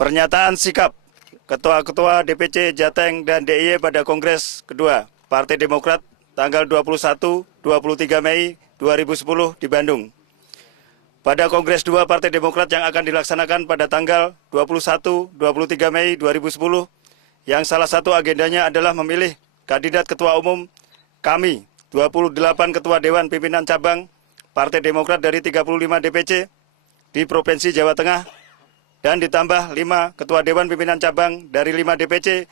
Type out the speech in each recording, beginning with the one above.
Pernyataan sikap Ketua-Ketua DPC Jateng dan DIY pada Kongres kedua Partai Demokrat tanggal 21-23 Mei 2010 di Bandung. Pada Kongres 2 Partai Demokrat yang akan dilaksanakan pada tanggal 21-23 Mei 2010, yang salah satu agendanya adalah memilih kandidat Ketua Umum kami, 28 Ketua Dewan Pimpinan Cabang Partai Demokrat dari 35 DPC di Provinsi Jawa Tengah, dan ditambah 5 Ketua Dewan Pimpinan Cabang dari 5 DPC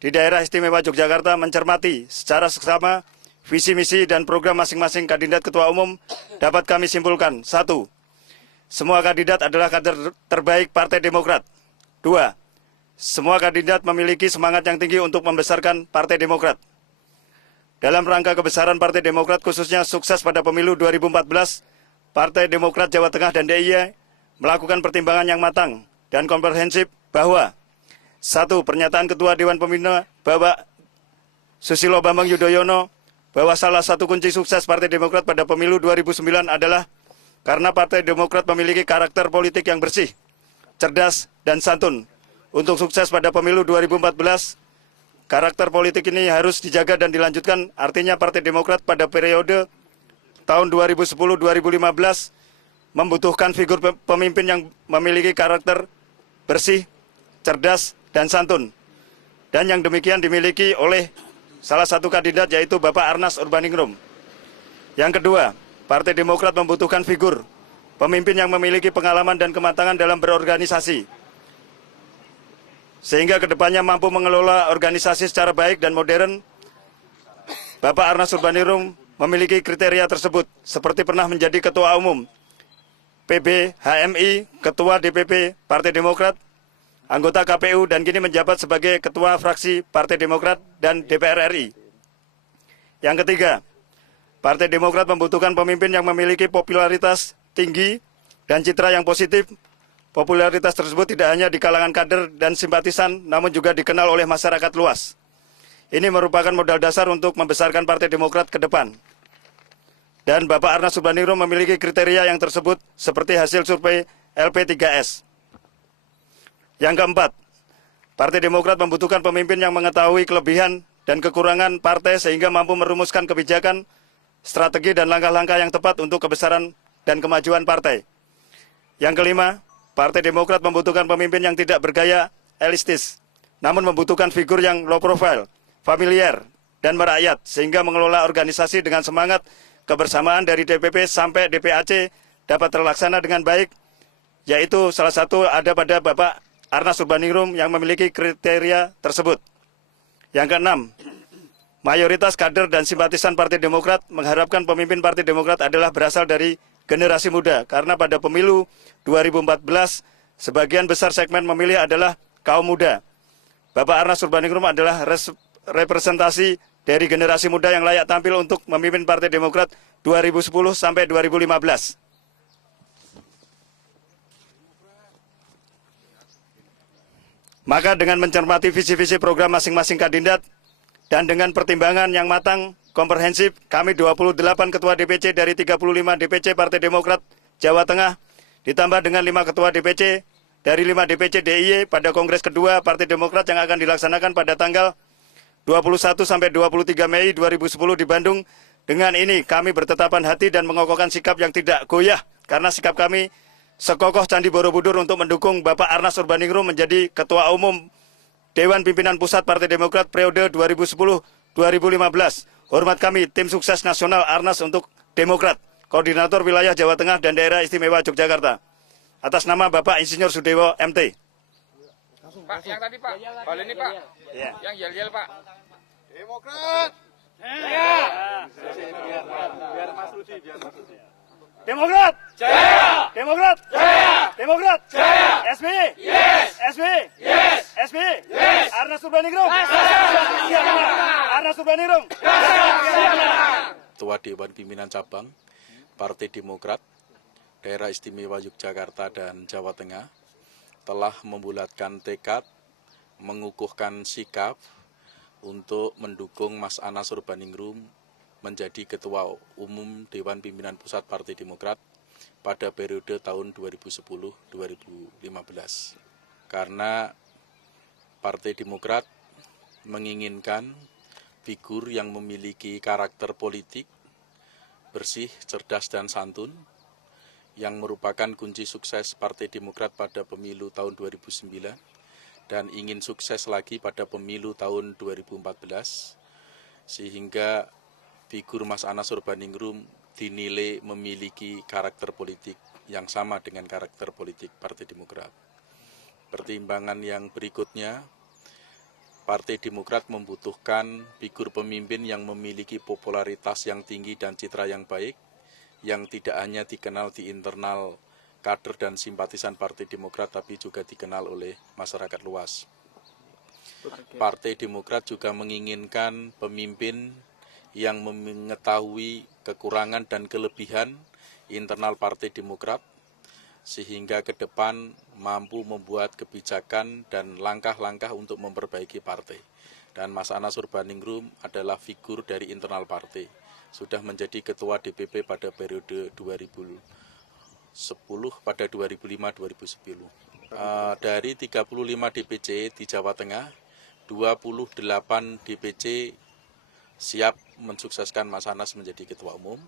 di Daerah Istimewa Yogyakarta mencermati secara seksama visi misi dan program masing-masing kandidat Ketua Umum. Dapat kami simpulkan: 1. Semua kandidat adalah kader terbaik Partai Demokrat. 2. Semua kandidat memiliki semangat yang tinggi untuk membesarkan Partai Demokrat. Dalam rangka kebesaran Partai Demokrat, khususnya sukses pada pemilu 2014, Partai Demokrat Jawa Tengah dan DIY melakukan pertimbangan yang matang dan komprehensif bahwa: 1. Pernyataan Ketua Dewan Pembina Bapak Susilo Bambang Yudhoyono bahwa salah satu kunci sukses Partai Demokrat pada pemilu 2009 adalah karena Partai Demokrat memiliki karakter politik yang bersih, cerdas, dan santun. Untuk sukses pada pemilu 2014, karakter politik ini harus dijaga dan dilanjutkan. Artinya Partai Demokrat pada periode tahun 2010-2015 membutuhkan figur pemimpin yang memiliki karakter bersih, cerdas, dan santun. Dan yang demikian dimiliki oleh salah satu kandidat, yaitu Bapak Arnas Urbaningrum. Yang kedua, Partai Demokrat membutuhkan figur pemimpin yang memiliki pengalaman dan kematangan dalam berorganisasi, sehingga kedepannya mampu mengelola organisasi secara baik dan modern. Bapak Arnas Urbaningrum memiliki kriteria tersebut, seperti pernah menjadi Ketua Umum PB HMI, Ketua DPP Partai Demokrat, anggota KPU, dan kini menjabat sebagai Ketua Fraksi Partai Demokrat dan DPR RI. Yang ketiga, Partai Demokrat membutuhkan pemimpin yang memiliki popularitas tinggi dan citra yang positif. Popularitas tersebut tidak hanya di kalangan kader dan simpatisan, namun juga dikenal oleh masyarakat luas. Ini merupakan modal dasar untuk membesarkan Partai Demokrat ke depan. Dan Bapak Arnas Urbaningrum memiliki kriteria yang tersebut seperti hasil survei LP3S. Yang keempat, Partai Demokrat membutuhkan pemimpin yang mengetahui kelebihan dan kekurangan partai sehingga mampu merumuskan kebijakan, strategi, dan langkah-langkah yang tepat untuk kebesaran dan kemajuan partai. Yang kelima, Partai Demokrat membutuhkan pemimpin yang tidak bergaya elitis, namun membutuhkan figur yang low profile, familiar, dan merakyat, sehingga mengelola organisasi dengan semangat kebersamaan dari DPP sampai DPAC dapat terlaksana dengan baik, yaitu salah satu ada pada Bapak Arnas Urbaningrum yang memiliki kriteria tersebut. Yang keenam, mayoritas kader dan simpatisan Partai Demokrat mengharapkan pemimpin Partai Demokrat adalah berasal dari generasi muda, karena pada pemilu 2014 sebagian besar segmen memilih adalah kaum muda. Bapak Arnas Urbaningrum adalah representasi dari generasi muda yang layak tampil untuk memimpin Partai Demokrat 2010 sampai 2015. Maka dengan mencermati visi-visi program masing-masing kandidat dan dengan pertimbangan yang matang, komprehensif, kami 28 Ketua DPC dari 35 DPC Partai Demokrat Jawa Tengah, ditambah dengan 5 Ketua DPC dari 5 DPC DIY pada Kongres kedua Partai Demokrat yang akan dilaksanakan pada tanggal 21 sampai 23 Mei 2010 di Bandung. Dengan ini kami bertetapan hati dan mengokohkan sikap yang tidak goyah, karena sikap kami sekokoh Candi Borobudur untuk mendukung Bapak Arnas Urbaningrum menjadi Ketua Umum Dewan Pimpinan Pusat Partai Demokrat periode 2010-2015. Hormat kami, Tim Sukses Nasional Arnas untuk Demokrat, Koordinator Wilayah Jawa Tengah dan Daerah Istimewa Yogyakarta. Atas nama Bapak Insinyur Sudewo MT. Pak, yang tadi Pak, balik ini Pak, Ya. yang yel-yel Pak. Demokrat. Jaya. Biar Mas Rudi, biar Mas Rudi. Demokrat! Jaya. Demokrat! Jaya. Demokrat! Jaya. SBY! Yes. SBY! Yes. SBY! Yes. Arnas Urbaningrum! Arnas Urbaningrum! Ketua Dewan Pimpinan Cabang Partai Demokrat Daerah Istimewa Yogyakarta dan Jawa Tengah telah membulatkan tekad, mengukuhkan sikap untuk mendukung Mas Arnas Urbaningrum menjadi Ketua Umum Dewan Pimpinan Pusat Partai Demokrat pada periode tahun 2010-2015. karena Partai Demokrat menginginkan figur yang memiliki karakter politik, bersih, cerdas, dan santun, yang merupakan kunci sukses Partai Demokrat pada pemilu tahun 2009 dan ingin sukses lagi pada pemilu tahun 2014, sehingga figur Mas Anas Urbaningrum dinilai memiliki karakter politik yang sama dengan karakter politik Partai Demokrat. Pertimbangan yang berikutnya, Partai Demokrat membutuhkan figur pemimpin yang memiliki popularitas yang tinggi dan citra yang baik, yang tidak hanya dikenal di internal kader dan simpatisan Partai Demokrat, tapi juga dikenal oleh masyarakat luas. Partai Demokrat juga menginginkan pemimpin yang mengetahui kekurangan dan kelebihan internal Partai Demokrat, sehingga ke depan mampu membuat kebijakan dan langkah-langkah untuk memperbaiki partai. Dan Mas Anas Urbaningrum adalah figur dari internal partai. Sudah menjadi ketua DPP pada periode 2010 pada 2005-2010. Dari 35 DPC di Jawa Tengah, 28 DPC siap mensukseskan Mas Anas menjadi ketua umum.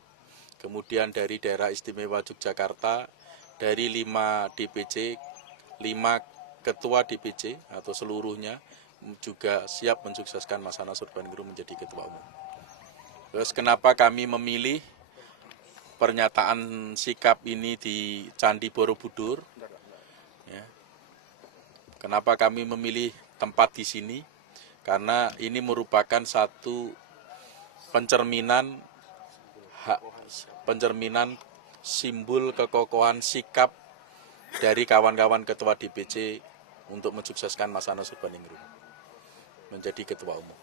Kemudian dari daerah istimewa Yogyakarta, dari 5 DPC, 5 ketua DPC atau seluruhnya juga siap mensukseskan Mas Anas Urbaningrum menjadi ketua umum. Terus kenapa kami memilih pernyataan sikap ini di Candi Borobudur? Ya. Kenapa kami memilih tempat di sini? Karena ini merupakan satu pencerminan simbol kekokohan sikap dari kawan-kawan ketua DPC untuk mensukseskan Mas Anas Urbaningrum menjadi ketua umum.